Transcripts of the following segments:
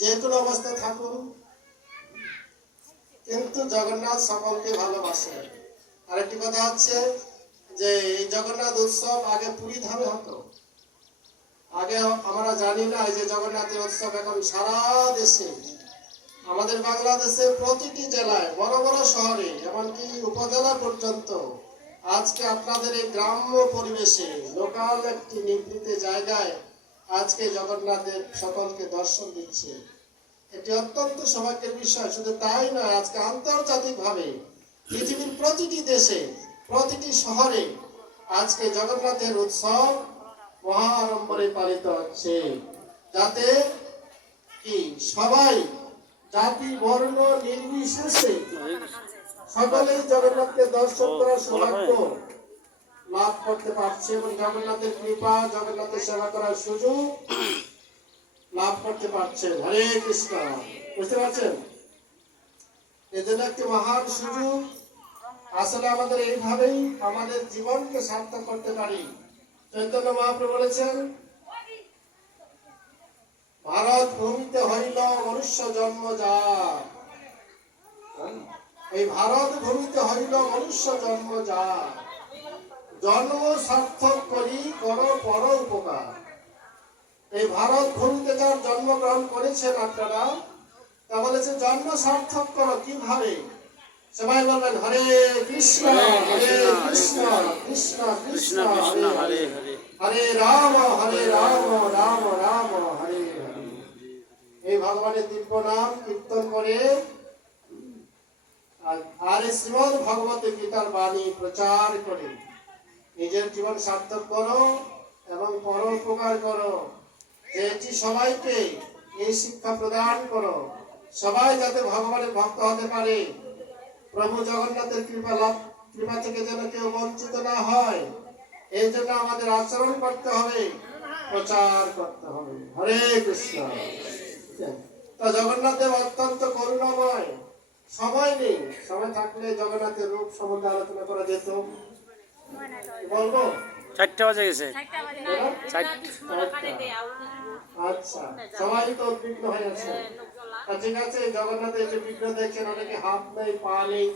যে কোনো অবস্থায় থাকুন, কিন্তু জগন্নাথ সকলকে ভালোবাসে। আরেকটি কথা হচ্ছে যে এই জগন্নাথ উৎসব আগে পুরী ধামে হতো। আগে আমরা জানি না যে জগন্নাথের উৎসব এখন সারা দেশে, আমাদের বাংলাদেশে প্রতিটি জেলায়, বড় বড় শহরে, এমনকি উপজেলা পর্যন্ত আজকে আপনাদের এই গ্রাম্য পরিবেশে লোকাল একটি নিভৃত জায়গায় আজকে জগন্নাথের সকলকে দর্শন দিচ্ছে। এটি অত্যন্ত সৌভাগ্যের বিষয়। শুধু তাই নয়, আজকে আন্তর্জাতিকভাবে পৃথিবীর প্রতিটি দেশে, প্রতিটি শহরে আজকে জগন্নাথের উৎসব মহা আড়ম্বরে পালিত হচ্ছে, যাতে কি সবাই জাতি বর্ণ নির্বিশেষে সকলেই জগন্নাথকে দর্শন করার সৌভাগ্য লাভ করতে পারছে এবং জগন্নাথের কৃপা, জগন্নাথের সেবা করার সুযোগ লাভ করতে পারছেন। হরে কৃষ্ণ। বুঝতে পারছেন? এজন্য একটি মহান সুযোগ। আসলে আমাদের এইভাবেই আমাদের জীবনকে সার্থক করতে পারি। চৈতন্য মহাপ্রভু বলেছেন, ভারত ভূমিতে হইল মনুষ্য জন্ম যার। এই ভারত ভূমিতে হইল মনুষ্য জন্ম যার, জন্ম সার্থক করি কর পর উপকার। এই ভারত ভূমিতে যার জন্মগ্রহণ করেছেন আপনারা, তা বলেছে জন্ম সার্থক করো। কিভাবে? সবাই বলবেন হরে কৃষ্ণ হরে কৃষ্ণ কৃষ্ণ কৃষ্ণ হরে হরে, হরে রাম রাম রাম হরে হরে। এই ভগবানের দিব্য নাম কীর্তন করে আর শ্রীমদ ভগবত গীতার বাণী প্রচার করে নিজের জীবন সার্থক করো এবং পরোপকার করো। এটি সবাইকে এই শিক্ষা প্রদান করো, সবাই যাতে ভগবানের ভক্ত হতে পারে, প্রভু জগন্নাথের কৃপা থেকে যেন কেউ বঞ্চিত না হয়। এই জন্য আমাদের আচরণ করতে হবে, প্রচার করতে হবে। হরে কৃষ্ণ। তা জগন্নাথ দেব অত্যন্ত করুণাময়। সময় নেই, সময় থাকলে জগন্নাথের রূপ সম্বন্ধে আলোচনা করা যেত। বলবো 4টা বাজে গেছে। আচ্ছা, সবাই তো উদ্বিগ্ন হয়ে আছে। ঠিক আছে, জগন্নাথের যে বিগ্রহ দেখছেন, অনেকে হাত নেই, পা নেই,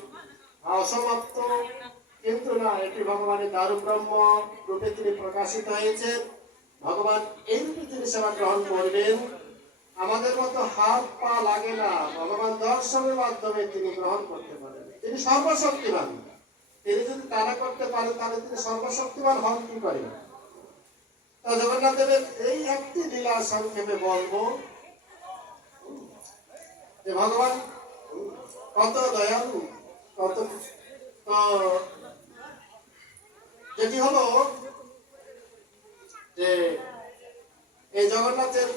অসমাপ্ত, কিন্তু না, এটি ভগবানের দারু ব্রহ্ম রূপে তিনি প্রকাশিত হয়েছেন। ভগবান এই রূপে তিনি সেবা গ্রহণ করবেন। আমাদের মতো হাত পা লাগে না, ভগবান দর্শনের মাধ্যমে তিনি গ্রহণ করতে পারেন। তিনি সর্বশক্তিমান। তিনি যদি তারা করতে পারেন, তাহলে তিনি সর্বশক্তিমান হন কি করে? তা জগন্নাথ দেবের এই একটি লীলা সংক্ষেপে বলবো যে ভগবান কত দয়ালু, কত। তো যেটি হলো যে এই জগন্নাথের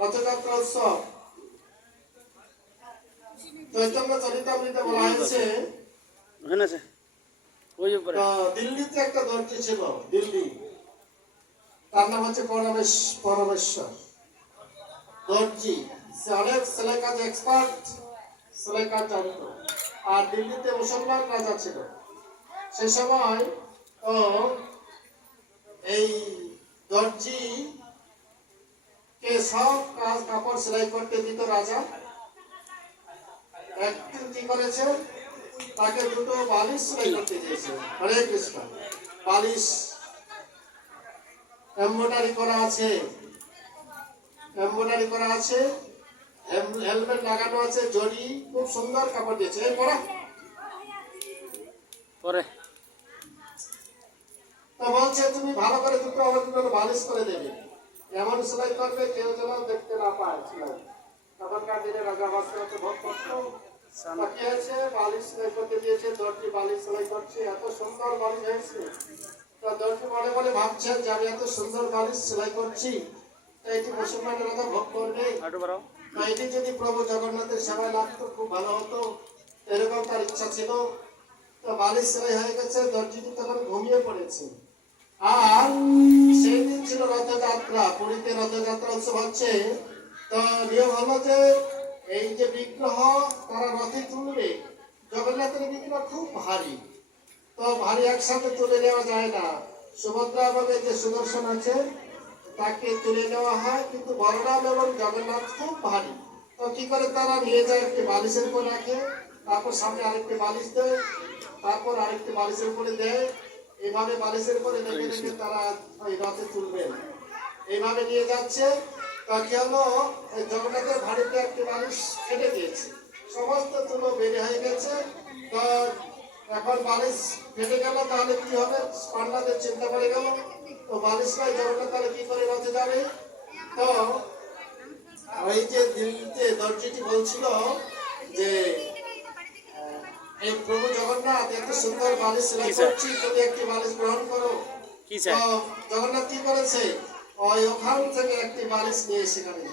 রথযাত্রা উৎসব চৈতন্য চরিতামৃতে বলা হয়েছে, দিল্লিতে একটা দর্জি ছিল, দিল্লি, তার নাম হচ্ছে পরমেশ্বর দর্জি। সে অনেক সেলাই কাজ এক্সপার্ট, সেলাই কাজ জানত। আর দিল্লিতে মুসলমান রাজা ছিল সে সময়। তো এই দর্জি কে সব কাজ কাপড় সেলাই করতে দিত রাজা। একদিন কি করেছে, তাকে দুটো বালিশ সেলাই করতে দিয়েছে। হরে কৃষ্ণ। বালিশ এমব্রয়ডারি করা আছে, এমব্রয়ডারি করা আছে, হেলমেট লাগানো আছে, জড়ি, খুব সুন্দর কাপড় দিয়েছে। পরে তো বলছে তুমি ভালো করে দুটো আমার দুটো বালিশ করে দেবে, এমন সেলাই করবে কেউ যেন দেখতে না পায়। তখনকার দিনে রাজা ভাস্কর ভোগ করতো। কি হয়েছে, বালিশ সেলাই করতে দিয়েছে, দর্জি বালিশ সেলাই করছে, এত সুন্দর বালিশ হয়েছে। তো দর্জি মনে মনে ভাবছেন যে আমি এত সুন্দর বালিশ সেলাই করছি, এটি মুসলমানের রাজা ভোগ করবে, এটি যদি প্রভু জগন্নাথের সেবায় লাগতো খুব ভালো হতো, এরকম তার ইচ্ছা ছিল। তো বালিশ সেলাই হয়ে গেছে, দর্জিটি তখন ঘুমিয়ে পড়েছে। আর সেই দিন ছিল রথযাত্রা, পুরীতে রথযাত্রা উৎসব হচ্ছে। তো নিয়ম হলো যে এই যে বিগ্রহ তারা রথে তুলবে, জগন্নাথের বিগ্রহ খুব ভারী, তো ভারী একসাথে তুলে নেওয়া যায় না। সুভদ্রা এবং যে সুদর্শন আছে তাকে তুলে নেওয়া হয়, কিন্তু বলরাম এবং জগন্নাথ খুব ভারী, তো কি করে তারা নিয়ে যায় একটি বালিশের উপর রাখে, তারপর সামনে আরেকটি বালিশ দেয়, তারপর আরেকটি বালিশের উপরে দেয়, এইভাবে বালিশের উপরে রেখে রেখে তারা ওই রথে তুলবেন। এইভাবে নিয়ে যাচ্ছে। তা কি হলো, এই জগন্নাথের ভাড়িতে একটি বালিশ ফেটে গিয়েছে, সমস্ত তুলো বেরিয়ে হয়ে গেছে। তো এখন বালিশ ফেটে গেল, তাহলে কি হবে? পান্ডাদের চিন্তা করে গেল, তো বালিশ নাই, জগন্নাথ তাহলে কি করে রথে যাবে? তো ওই যে দিল্লিতে দর্জিটি বলছিল যে এই প্রভু জগন্নাথ এত সুন্দর বালিশ সেলাই করছি, তুমি একটি বালিশ গ্রহণ করো। তো জগন্নাথ কি করেছে? ওই ওখান থেকে একটি বালিশ নিয়ে সেখানে